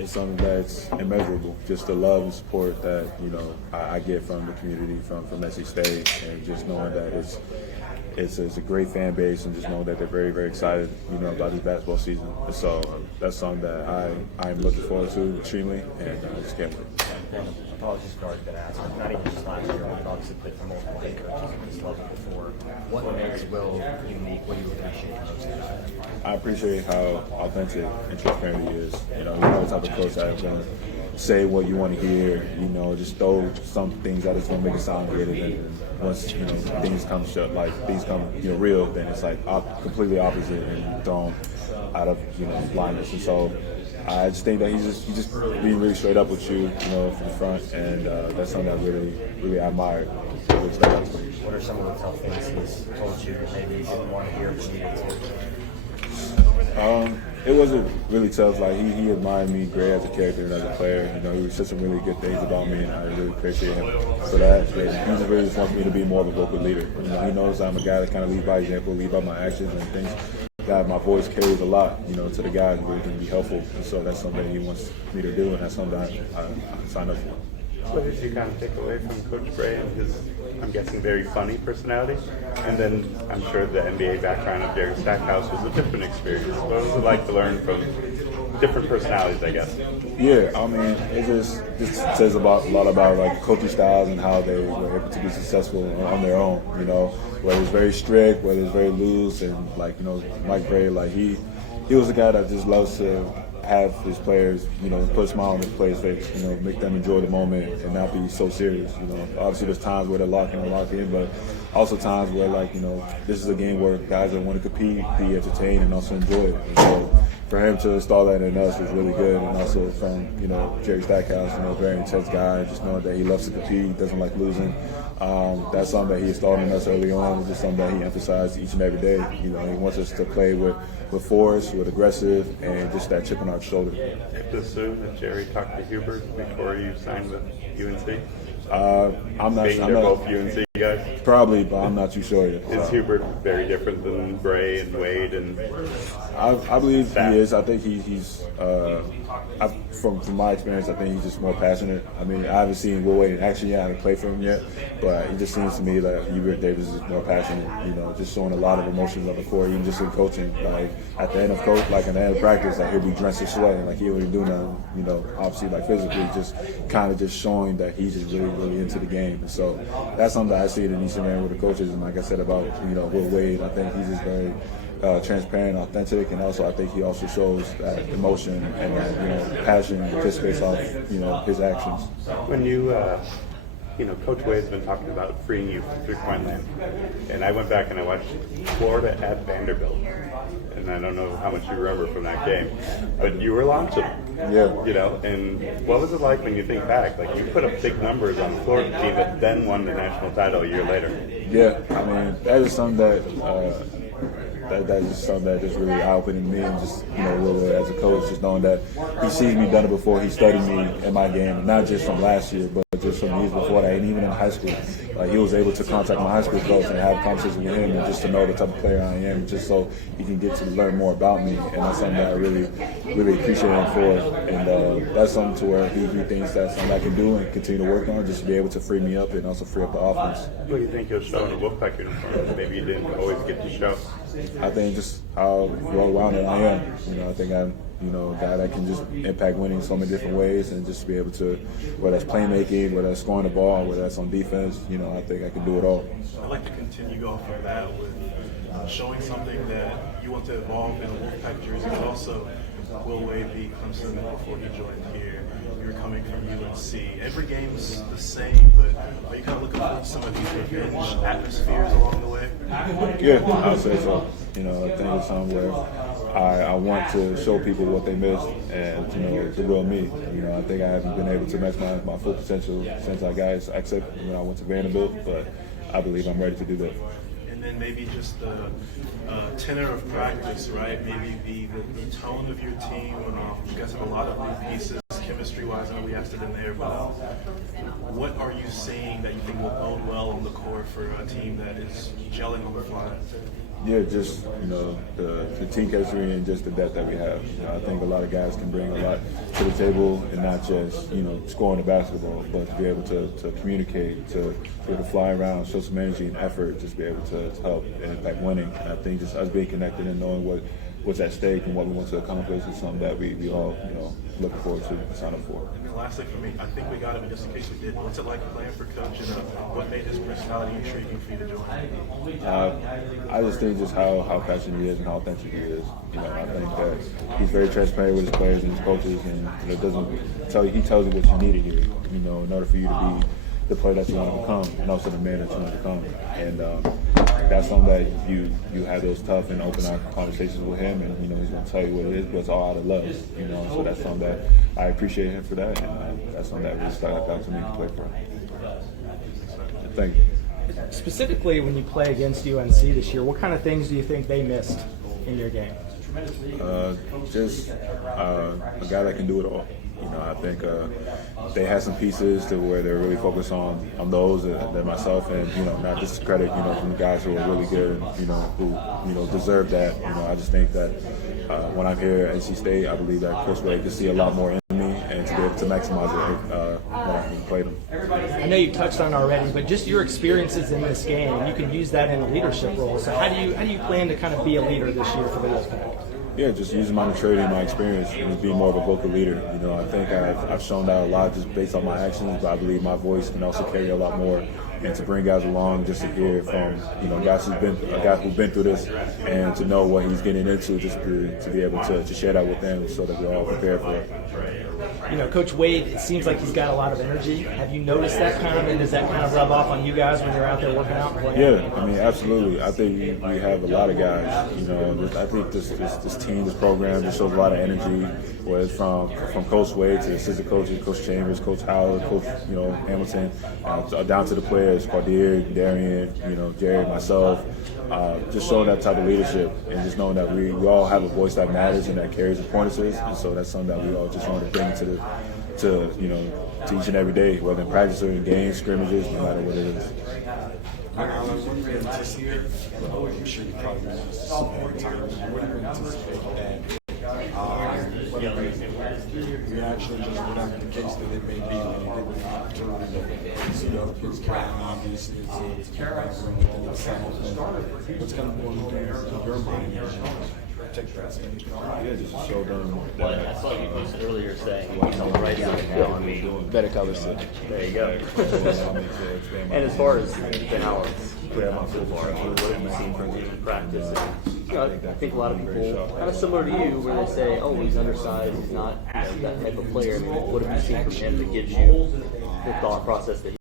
it's something that's immeasurable. Just the love and support that I get from the community, from SC State, and just knowing that it's a great fan base, and just knowing that they're very, very excited, about this basketball season. And so that's something that I'm looking forward to extremely, and I just can't wait. Apologies for already been asked, but not even just last year, but obviously played for multiple head coaches at this level before. What makes Will unique? What do you appreciate most about it? I appreciate how authentic and transparent he is. He's the type of coach that's going to say what you want to hear, just throw some things that is going to make it sound good, and then once, things come real, then it's like completely opposite and thrown out of, blindness. And so I just think that he's just being really straight up with you, from the front, and that's something I really, really admire. What are some of the tough things he's told you that maybe you didn't want to hear but needed to? It wasn't really tough. Like he admired me great as a character and as a player. He said some really good things about me, and I really appreciate him for that. He just really just wants me to be more of a vocal leader. He knows I'm a guy that kind of lead by example, lead by my actions and things. That my voice carries a lot, to the guys, where it can be helpful. And so that's something he wants me to do, and that's something I signed up for. What did you kind of take away from Coach Bray and his, I'm guessing, very funny personality? And then I'm sure the NBA background of Jerry Stackhouse was a different experience. What was it like to learn from different personalities, I guess? Yeah, it just says a lot about like coaching styles and how they were able to be successful on their own. Whether it's very strict, whether it's very loose, and Mike Bray, he was a guy that just loves to have his players, put a smile on his players' face, make them enjoy the moment and not be so serious. Obviously there's times where they're lock in, but also times where this is a game where guys that want to compete, be entertained, and also enjoy it. And so for him to install that in us was really good, and also from Jerry Stackhouse, very intense guy, just knowing that he loves to compete, doesn't like losing. That's something that he installed in us early on. It's just something that he emphasized each and every day. He wants us to play with force, with aggressive, and just that chip on our shoulder. I assume that Jerry talked to Hubert before you signed with UNC? I'm not. They're both UNC guys? Probably, but I'm not too sure yet. Is Hubert very different than Bray and Wade? And I believe he is. I think he's from my experience, I think he's just more passionate. I haven't seen Will Wade in action yet. I haven't played for him yet, but it just seems to me that Hubert Davis is more passionate. Just showing a lot of emotions on the court, even just in coaching. At the end of at the end of practice, he'll be drenched in sweat, and he wouldn't do nothing. Obviously, physically, just showing that he's just really, really into the game. And so that's something that I see in each and every with the coaches. And like I said about Will Wade, I think he's just very transparent, authentic, and also I think he also shows that emotion and that passion just based off his actions. When Coach Wade's been talking about freeing you from three-point land, and I went back and I watched Florida at Vanderbilt, and I don't know how much you remember from that game, but you were launching. Yeah. And what was it like when you think back? You put up big numbers on the Florida team that then won the national title a year later. Yeah, that is something that's just something that is really eye-opening to me, and just really as a coach, just knowing that he sees me done it before, he studied me in my game, not just from last year, but just from years before that, and even in high school. He was able to contact my high school coach and have a conversation with him, and just to know the type of player I am, just so he can get to learn more about me, and that's something that I really, really appreciate him for. And that's something to where he thinks that's something I can do and continue to work on, just to be able to free me up and also free up the offense. What do you think you'll show in a Wolfpack uniform that maybe you didn't always get to show? I think just how well-rounded I am. I think I'm a guy that can just impact winning in so many different ways, and just be able to, whether that's playmaking, whether that's scoring the ball, whether that's on defense, I think I can do it all. I'd like to continue off of that with showing something that you want to evolve in a Wolfpack jersey, but also Will Wade beat Clemson before he joined here. You're coming from UNC. Every game's the same, but are you kind of looking for some of these revenge atmospheres along the way? Yeah, I would say so. I think it's something where I want to show people what they missed, and the real me. I think I haven't been able to match my full potential since I got except when I went to Vanderbilt, but I believe I'm ready to do that. And then maybe just the tenor of practice, right? Maybe the tone of your team. You guys have a lot of new pieces, chemistry-wise. I know we asked it in there, but what are you seeing that you think will bode well on the court for a team that is gelling on the fly? Yeah, just the team chemistry and just the depth that we have. I think a lot of guys can bring a lot to the table, and not just scoring the basketball, but to be able to communicate, to be able to fly around, show some energy and effort, just be able to help and impact winning. And I think just us being connected and knowing what's at stake and what we want to accomplish is something that we all looking forward to sign up for. And then lastly for me, I think we got him just in case we did. What's it like playing for Coach, and what made his personality intriguing for you to join? I just think just how passionate he is and how authentic he is. I think that he's very transparent with his players and his coaches, and he tells you what you need to hear. In order for you to be the player that you want to become, and also the man that you want to become. And that's something that you have those tough and open conversations with him, and he's going to tell you what it is, but it's all out of love. So that's something that I appreciate him for that, and that's something that really stuck out to me to play for him. Thank you. Specifically, when you play against UNC this year, what kind of things do you think they missed in your game? Just a guy that can do it all. I think they had some pieces to where they're really focused on those than myself, and not discredit from the guys who are really good and who deserve that. I just think that when I'm here at NC State, I believe that Coach Wade can see a lot more in me and to be able to maximize it when I can play them. I know you touched on it already, but just your experiences in this game, you can use that in a leadership role. So how do you plan to kind of be a leader this year for the Wolfpack? Yeah, just using my maturity and my experience and just being more of a vocal leader. I think I've shown that a lot just based on my actions, but I believe my voice can also carry a lot more. And to bring guys along, just to hear from guys who've been through this, and to know what he's getting into, just to be able to share that with them, so that we're all prepared for it. Coach Wade, it seems like he's got a lot of energy. Have you noticed that and does that kind of rub off on you guys when you're out there working out? Yeah, absolutely. I think we have a lot of guys. I think this team, this program, just shows a lot of energy. Whether it's from Coach Wade to the assistant coaches, Coach Chambers, Coach Howard, Coach Hamilton, down to the players, Cardier, Darian, Jerry, myself. Just showing that type of leadership, and just knowing that we all have a voice that matters and that carries importances, and so that's something that we all just want to bring to each and every day, whether in practice or in games, scrimmages, no matter what it is. When you anticipate, I'm sure you probably anticipate times. What do you anticipate that reaction, just whatever the case that it may be, when you get the opportunity to see the other kids carrying on these within themselves, and what's going to go through your mind as you take that step? Yeah, just to show them But I saw you posted earlier saying right now. I mean, better colors. there you go. And as far as Ven-Allen so far, what have you seen from him in practice? And, I think a lot of people, kind of similar to you, where they say, "Oh, he's undersized, he's not that type of player." What have you seen from him that gives you the thought process that